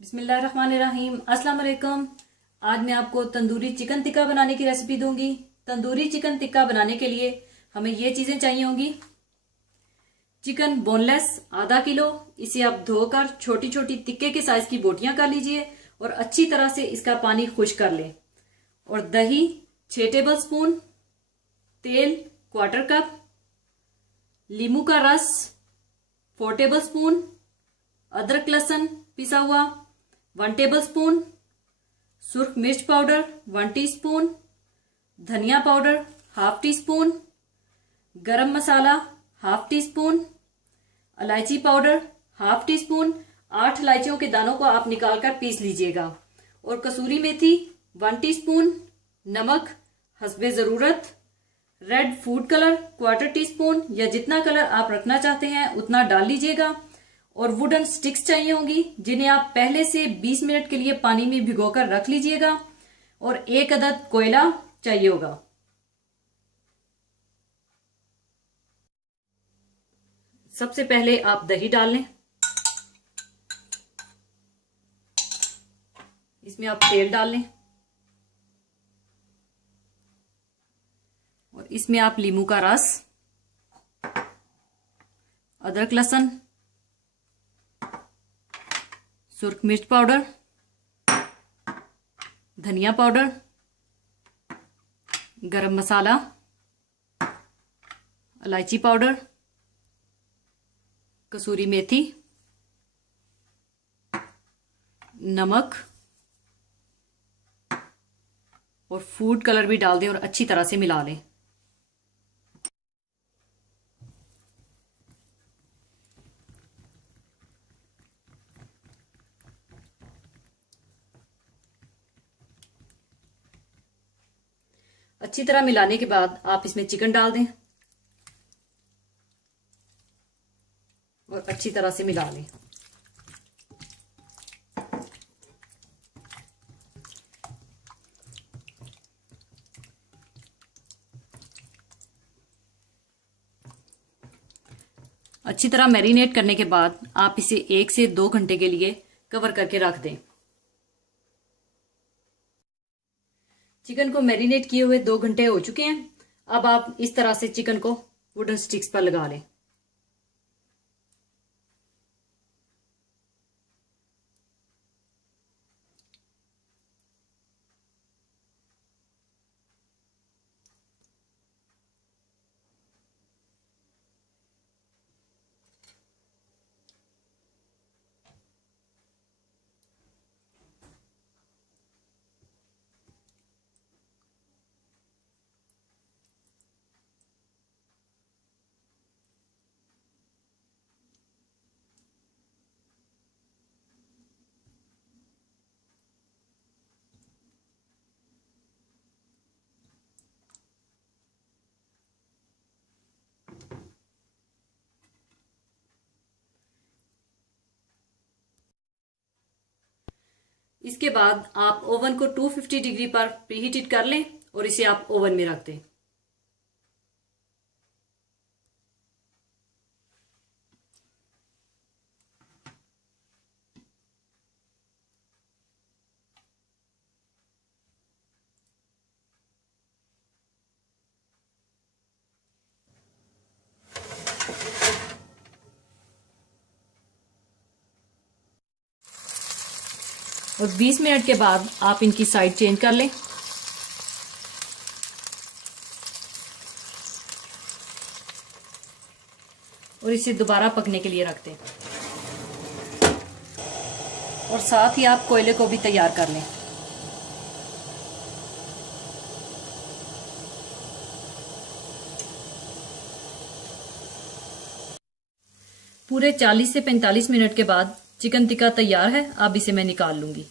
बिस्मिल्लाहिर्रहमानिर्रहीम। अस्सलाम वालेकुम। आज मैं आपको तंदूरी चिकन टिक्का बनाने की रेसिपी दूंगी। तंदूरी चिकन टिक्का बनाने के लिए हमें ये चीज़ें चाहिए होंगी। चिकन बोनलेस आधा किलो, इसे आप धोकर छोटी छोटी टिक्के के साइज की बोटियां कर लीजिए और अच्छी तरह से इसका पानी खुश्क कर लें। और दही 6 टेबल स्पून, तेल क्वार्टर कप, लीमू का रस 4 टेबल स्पून, अदरक लहसुन पिसा हुआ 1 टेबल स्पून, सुर्ख मिर्च पाउडर 1 टीस्पून, धनिया पाउडर हाफ टी स्पून, गरम मसाला हाफ टी स्पून, इलायची पाउडर हाफ टी स्पून। 8 इलायचियों के दानों को आप निकालकर पीस लीजिएगा। और कसूरी मेथी 1 टीस्पून, नमक हस्बे ज़रूरत, red food colour quarter tea spoon या जितना कलर आप रखना चाहते हैं उतना डाल लीजिएगा। और वुडन स्टिक्स चाहिए होंगी जिन्हें आप पहले से 20 मिनट के लिए पानी में भिगोकर रख लीजिएगा। और 1 अदद कोयला चाहिए होगा। सबसे पहले आप दही डाल लें, इसमें आप तेल डाल लें और इसमें आप लीमू का रस, अदरक लहसुन, सुर्ख मिर्च पाउडर, धनिया पाउडर, गरम मसाला, इलायची पाउडर, कसूरी मेथी, नमक और फूड कलर भी डाल दें और अच्छी तरह से मिला लें। अच्छी तरह मिलाने के बाद आप इसमें चिकन डाल दें और अच्छी तरह से मिला लें। अच्छी तरह मैरिनेट करने के बाद आप इसे 1 से 2 घंटे के लिए कवर करके रख दें। चिकन को मैरिनेट किए हुए 2 घंटे हो चुके हैं। अब आप इस तरह से चिकन को वुडन स्टिक्स पर लगा लें। इसके बाद आप ओवन को 250 डिग्री पर प्रीहीटेड कर लें और इसे आप ओवन में रख दें। और 20 मिनट के बाद आप इनकी साइड चेंज कर लें। और इसे दोबारा पकने के लिए रख दें। और साथ ही आप कोयले को भी तैयार कर लें। पूरे 40 से 45 मिनट के बाद चिकन टिक्का तैयार है। अब इसे मैं निकाल लूंगी।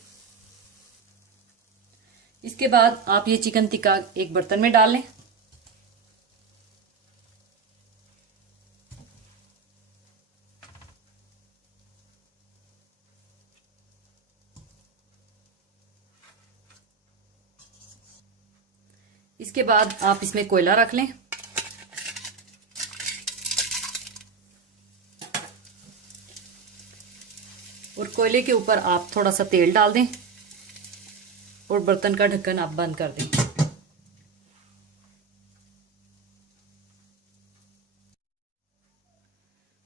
इसके बाद आप ये चिकन टिक्का एक बर्तन में डाल लें। इसके बाद आप इसमें कोयला रख लें। और कोयले के ऊपर आप थोड़ा सा तेल डाल दें और बर्तन का ढक्कन आप बंद कर दें।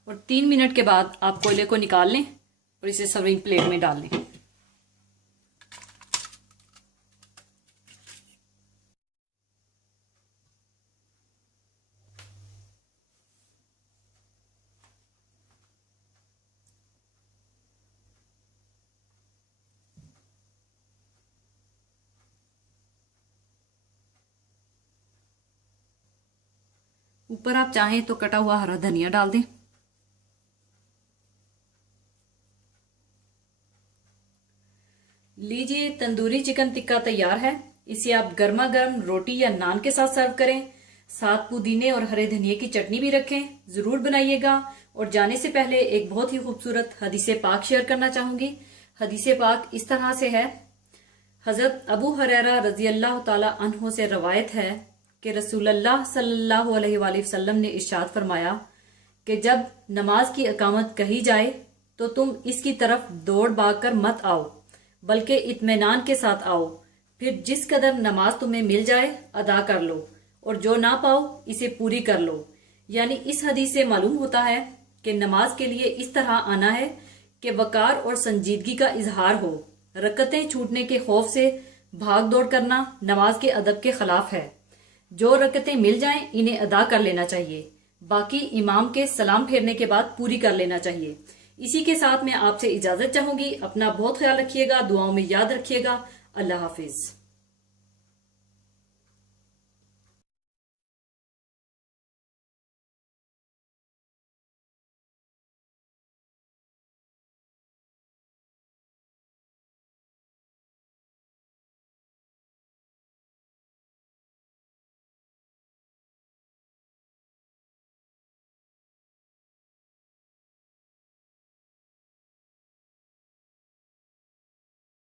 और 3 मिनट के बाद आप कोयले को निकाल लें और इसे सर्विंग प्लेट में डाल लें। ऊपर आप चाहें तो कटा हुआ हरा धनिया डाल दें। लीजिए, तंदूरी चिकन टिक्का तैयार है। इसे आप गर्मा गर्म रोटी या नान के साथ सर्व करें। साथ पुदीने और हरे धनिये की चटनी भी रखें। जरूर बनाइएगा। और जाने से पहले एक बहुत ही खूबसूरत हदीसे पाक शेयर करना चाहूंगी। हदीसे पाक इस तरह से है। हजरत अबू हुरैरा रजी अल्लाह ताला अन्हो से रवायत है कि रसूलुल्लाह सल्लल्लाहु अलैहि वसल्लम ने इरशाद फरमाया कि जब नमाज की इकामत कही जाए तो तुम इसकी तरफ दौड़ भाग कर मत आओ, बल्कि इत्मीनान के साथ आओ। फिर जिस कदर नमाज तुम्हें मिल जाए अदा कर लो, और जो ना पाओ इसे पूरी कर लो। यानी इस हदीस से मालूम होता है कि नमाज के लिए इस तरह आना है कि वकार और संजीदगी का इजहार हो। रकतें छूटने के खौफ से भाग दौड़ करना नमाज के अदब के खिलाफ है। जो रकतें मिल जाएं इन्हें अदा कर लेना चाहिए, बाकी इमाम के सलाम फेरने के बाद पूरी कर लेना चाहिए। इसी के साथ मैं आपसे इजाजत चाहूंगी। अपना बहुत ख्याल रखिएगा, दुआओं में याद रखिएगा। अल्लाह हाफिज।